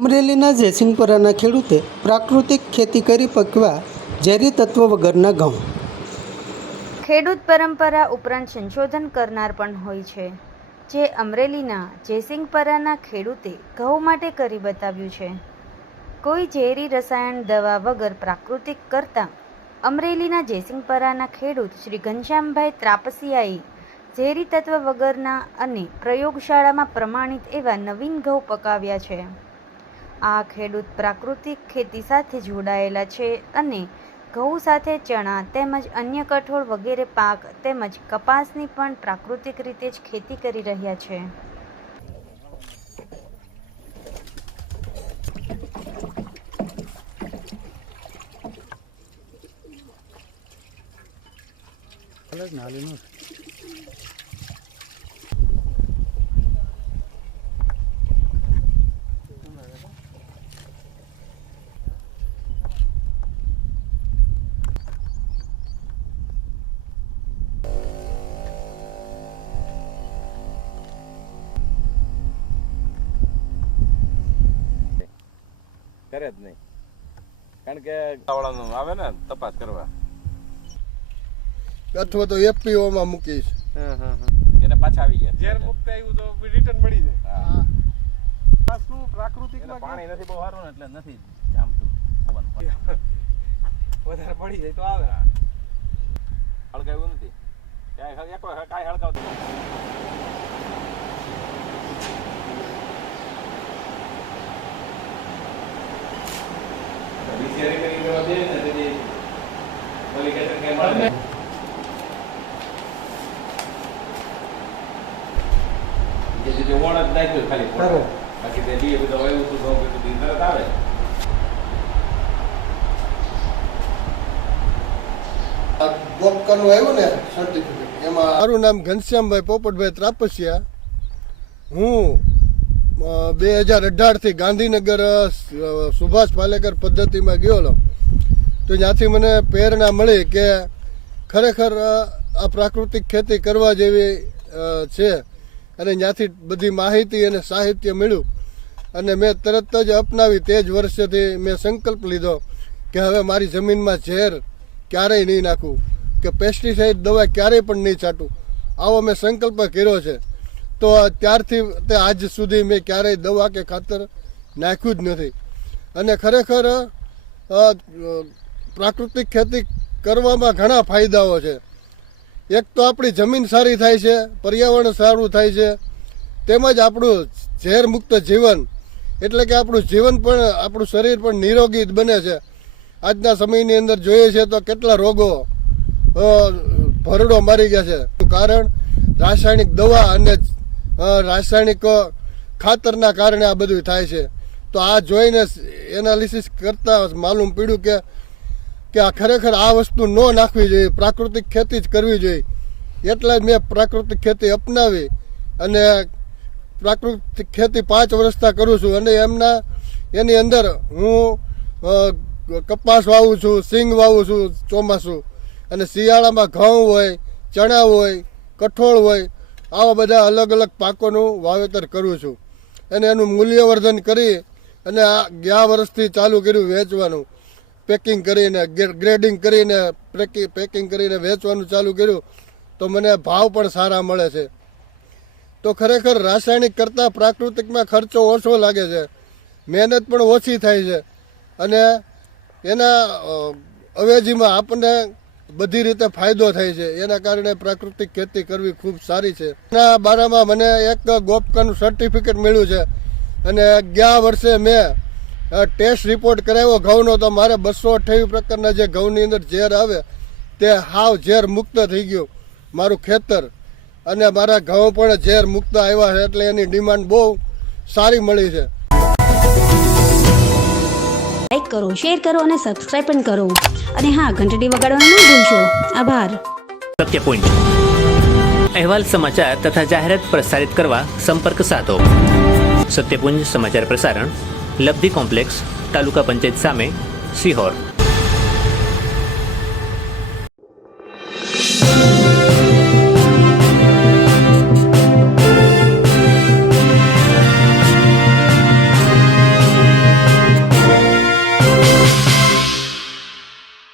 અમરેલીના જયસિંહપુરાના ખેડૂતે પ્રાકૃતિક ખેતી કરી પકવા ઝેરી તત્વ વગરના ઘઉં. ખેડૂત પરંપરા ઉપરાંત સંશોધન કરનાર પણ હોય છે. જે અમરેલીના જયસિંહપરાના ખેડૂતે ઘઉં માટે કરી બતાવ્યું છે. કોઈ ઝેરી રસાયણ દવા વગર પ્રાકૃતિક કરતાં અમરેલીના જયસિંહપરાના ખેડૂત શ્રી ઘનશ્યામભાઈ ત્રાપસિયાએ ઝેરી તત્વ વગરના અને પ્રયોગશાળામાં પ્રમાણિત એવા નવીન ઘઉં પકાવ્યા છે. આ ખેડૂત પ્રાકૃતિક ખેતી સાથે જોડાયેલા છે અને ઘઉં સાથે ચણા તેમજ અન્ય કઠોળ વગેરે પાક તેમજ કપાસની પણ પ્રાકૃતિક રીતે જ ખેતી કરી રહ્યા છે. કરે જ નહીં. કારણ કે વાળાનું આવે ને તપાસ કરવા. અથવા તો એફપીઓમાં મૂકીશ. એને પાછા આવી ગયા. ઝેર મુક્ત આવ્યું તો રિટર્ન મળી જાય. હા. શું પ્રાકૃતિક પાણી નથી બહુ સારું એટલે નથી જામતું વધારે પડી જાય તો આવે. હળગાવ્યું નથી. ક્યાંય એક વાર કાંઈ હળગાવતું નથી. વિચારી કરી કરવા દે ને તેથી ઓલી કહેશે કે જે જે વણ જ નાખ્યું ખાલી પોતે. બાકી તે ડીએ બધું વાયુ હતું ઘઉં બધું તરત આવે. આ આવ્યું ને સર્ટિફિકેટ એમાં મારું નામ ઘનશ્યામભાઈ પોપટભાઈ ત્રાપસિયા. હું બે હજાર અઢારથી ગાંધીનગર સુભાષ પાલેકર પદ્ધતિમાં ગયેલો તો ત્યાંથી મને પ્રેરણા મળી કે ખરેખર આ પ્રાકૃતિક ખેતી કરવા જેવી છે અને ત્યાંથી બધી માહિતી અને સાહિત્ય મળ્યું અને મેં તરત જ અપનાવી તે જ વર્ષેથી મેં સંકલ્પ લીધો કે હવે મારી જમીનમાં ઝેર ક્યારેય નહીં નાખવું કે પેસ્ટિસાઇડ દવા ક્યારેય પણ નહીં છાંટું. આવો મેં સંકલ્પ કર્યો છે. તો ત્યારથી તે આજ સુધી મેં ક્યારેય દવા કે ખાતર નાખ્યું જ નથી. અને ખરેખર પ્રાકૃતિક ખેતી કરવામાં ઘણા ફાયદાઓ છે. એક તો આપણી જમીન સારી થાય છે, પર્યાવરણ સારું થાય છે, તેમજ આપણું ઝેર મુક્ત જીવન, એટલે કે આપણું જીવન પણ, આપણું શરીર પણ નિરોગી બને છે. આજના સમયની અંદર જોઈએ છે તો કેટલા રોગો ભરડો મારી ગયા છે. કારણ રાસાયણિક દવા અને રાસાયણિક ખાતરના કારણે આ બધું થાય છે. તો આ જોઈને એનાલિસિસ કરતા માલુમ પડ્યું કે કે આ ખરેખર આ વસ્તુ ન નાખવી જોઈએ, પ્રાકૃતિક ખેતી જ કરવી જોઈએ. એટલે જ મેં પ્રાકૃતિક ખેતી અપનાવી અને પ્રાકૃતિક ખેતી પાંચ વર્ષથી કરું છું અને એમના એની અંદર હું કપાસ વાવું છું, સિંગ વાવું છું, ચોમાસું. અને શિયાળામાં ઘઉં હોય, ચણા હોય, કઠોળ હોય, આવા બધા અલગ અલગ પાકોનું વાવેતર કરું છું. અને એનું મૂલ્યવર્ધન કરી અને આ ગયા વર્ષથી ચાલુ કર્યું વેચવાનું. પેકિંગ કરીને ગ્રેડિંગ કરીને પેકી પેકિંગ કરીને વેચવાનું ચાલુ કર્યું. તો મને ભાવ પણ સારા મળે છે. તો ખરેખર રાસાયણિક કરતાં પ્રાકૃતિકમાં ખર્ચો ઓછો લાગે છે. મહેનત પણ ઓછી થાય છે. અને એના અવેજીમાં આપણને બધી રીતે ફાયદો થાય છે. એના કારણે પ્રાકૃતિક ખેતી કરવી ખૂબ સારી છે. એના બારામાં મને એક ગોપકાનું સર્ટિફિકેટ મળ્યું છે. અને ગયા વર્ષે મેં ટેસ્ટ રિપોર્ટ કરાવ્યો ઘઉંનો તો મારે બસો અઠ્યાવીસ પ્રકારના જે ઘઉંની અંદર ઝેર આવે તે હાવ ઝેર મુક્ત થઈ ગયું મારું ખેતર. અને મારા ઘઉં પણ ઝેર મુક્ત આવ્યા છે એટલે એની ડિમાન્ડ બહુ સારી મળી છે. લાઈક કરો શેર કરો અને સબસ્ક્રાઇબ પણ કરો. અને હા ઘંટડી વગાડવાનું ન ભૂલશો. આભાર. સત્ય પોઈન્ટ અહેવાલ સમાચાર તથા જાહેરાત પ્રસારિત કરવા સંપર્ક સાધો. સત્યપુંજ સમાચાર પ્રસારણ લબ્ધિ કોમ્પ્લેક્સ તાલુકા પંચાયત સામે સિહોર